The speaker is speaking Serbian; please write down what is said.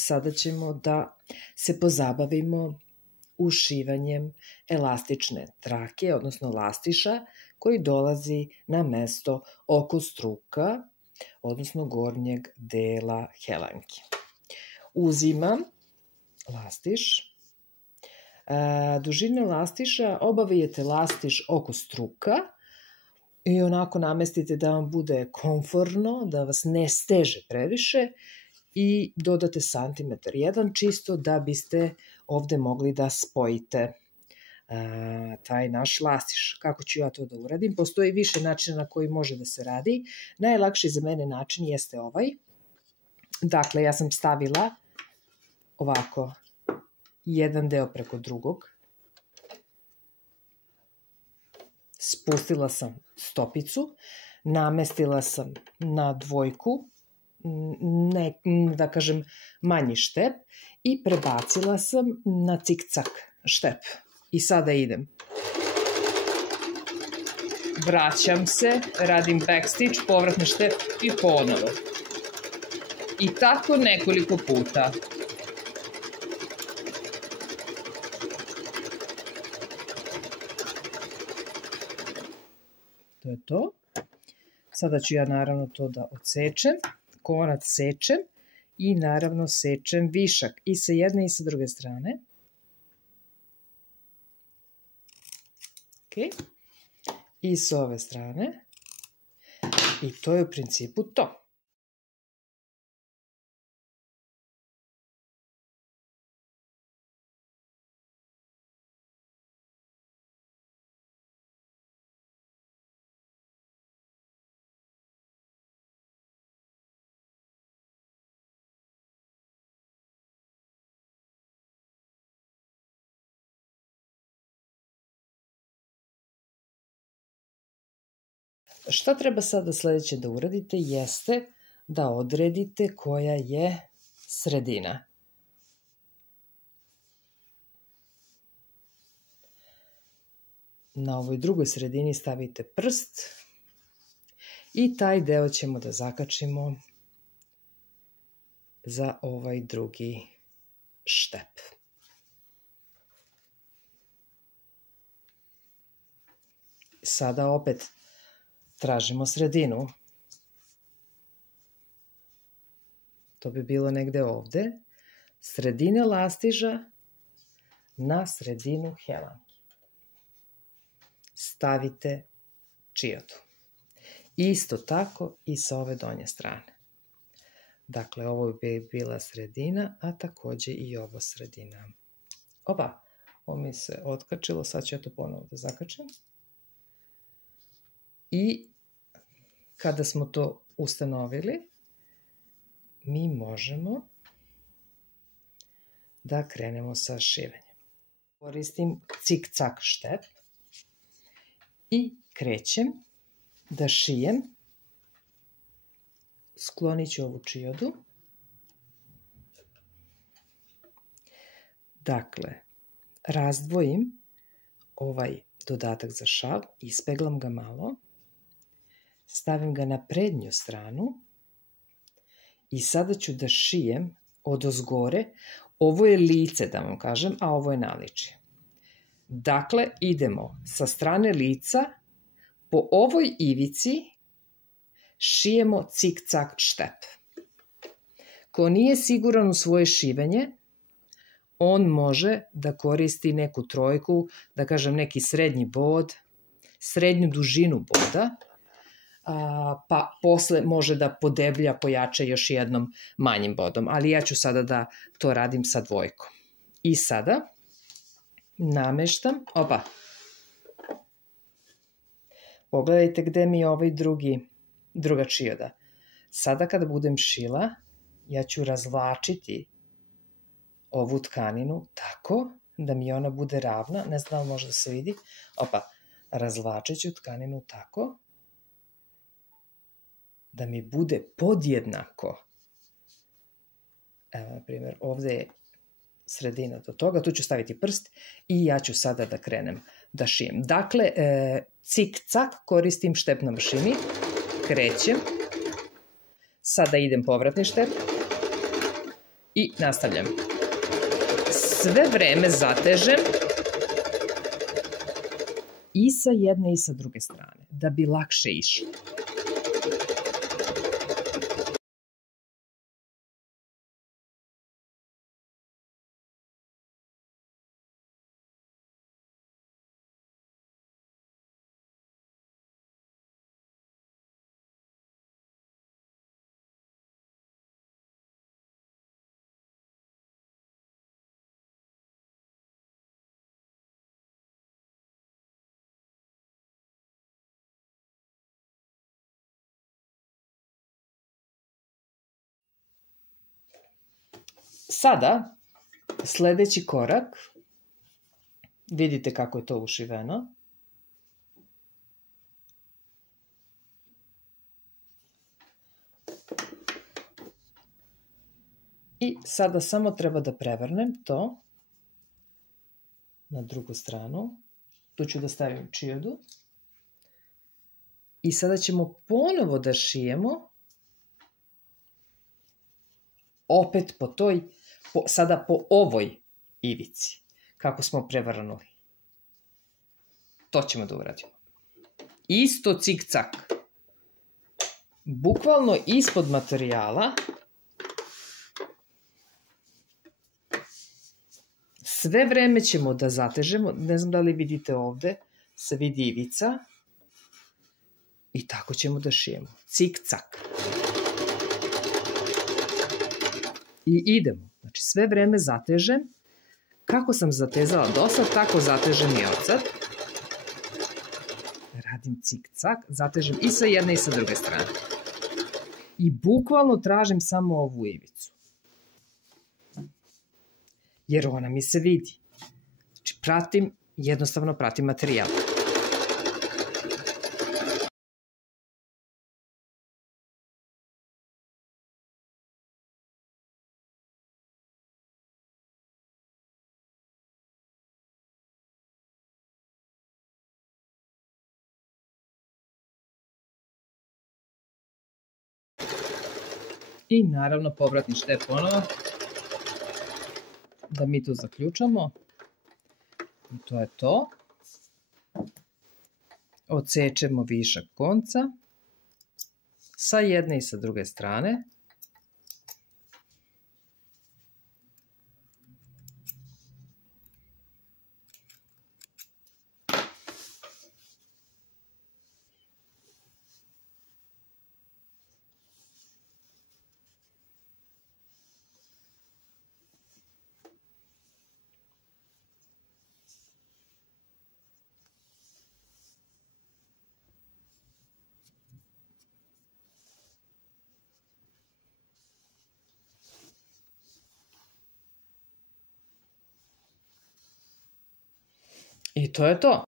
sada ćemo da se pozabavimo ušivanjem elastične trake, odnosno lastiša, koji dolazi na mesto oko struka, odnosno gornjeg dela helanke. Uzimam lastiš. Dužine lastiša, obavijete lastiš oko struka i onako namestite da vam bude komforno, da vas ne steže previše i dodate santimetar 1 čisto da biste ovde mogli da spojite taj naš lastiš. Kako ću ja to da uradim? Postoji više načina na koji može da se radi. Najlakši za mene način jeste ovaj. Dakle, ja sam stavila ovako jedan deo preko drugog. Spustila sam stopicu, namestila sam na dvojku, da kažem manji štep i prebacila sam na cik-cak štep. I sada idem. Vraćam se, radim backstitch, povratni štep i ponovo. I tako nekoliko puta. To je to. Sada ću ja naravno to da odsečem. Konac sečem i naravno sečem višak i sa jedne i sa druge strane. I s ove strane. I to je u principu to. Šta treba sada sledeće da uradite jeste da odredite koja je sredina. Na ovoj drugoj sredini stavite prst i taj deo ćemo da zakačimo za ovaj drugi štep. Sada opet tražimo sredinu. To bi bilo negde ovde. Sredine lastiža na sredinu helanke. Stavite čiodu. Isto tako i sa ove donje strane. Dakle, ovo bi bila sredina, a takođe i ovo sredina. Opa, ovo mi se otkačilo, sad ću ja to ponovo da zakačem. I kada smo to ustanovili, mi možemo da krenemo sa šivanjem. Koristim cik-cak štep i krećem da šijem. Sklonit ću ovu čiodu. Dakle, razdvojim ovaj dodatak za šav, ispeglam ga malo, stavim ga na prednju stranu i sada ću da šijem odozgore. Ovo je lice, da vam kažem, a ovo je naličje. Dakle, idemo sa strane lica, po ovoj ivici šijemo cik-cak štep. Ko nije siguran u svoje šivenje, on može da koristi neku trojku, da kažem neki srednji bod, srednju dužinu boda, pa posle može da podeblja, pojača još jednom manjim bodom. Ali ja ću sada da to radim sa dvojkom. I sada nameštam, pogledajte gde mi je ovaj druga čioda. Sada kada budem šila, ja ću razvlačiti ovu tkaninu tako da mi ona bude ravna, ne znam da li može da se vidi, razvlačit ću tkaninu tako da mi bude podjednako. Evo, na primjer, ovde je sredina do toga, tu ću staviti prst i ja ću sada da krenem da šijem. Dakle, cik-cak koristim štep na mašini, krećem, sada idem povratni štep I nastavljam. Sve vreme zatežem i sa jedne i sa druge strane, da bi lakše išlo. Sada, sljedeći korak, vidite kako je to ušiveno. I sada samo treba da prevrnem to na drugu stranu. Tu ću da stavim čiodu. I sada ćemo ponovo da šijemo. Opet po toj, sada po ovoj ivici, kako smo prevrnuli. To ćemo da uradimo. Isto cik-cak. Bukvalno ispod materijala. Sve vreme ćemo da zatežemo, ne znam da li vidite ovde, se vidi ivica. I tako ćemo da šijemo. Cik-cak. I idemo. Znači sve vreme zatežem. Kako sam zatezala do sad, tako zatežem i od sad. Radim cik-cak. Zatežem i sa jedne i sa druge strane. I bukvalno tražim samo ovu ivicu. Jer ona mi se vidi. Znači jednostavno pratim materijal. I naravno povratni štep ponovo. Da mi to zaključamo. I to je to. Odsečemo višak konca. Sa jedne i sa druge strane. I to je to.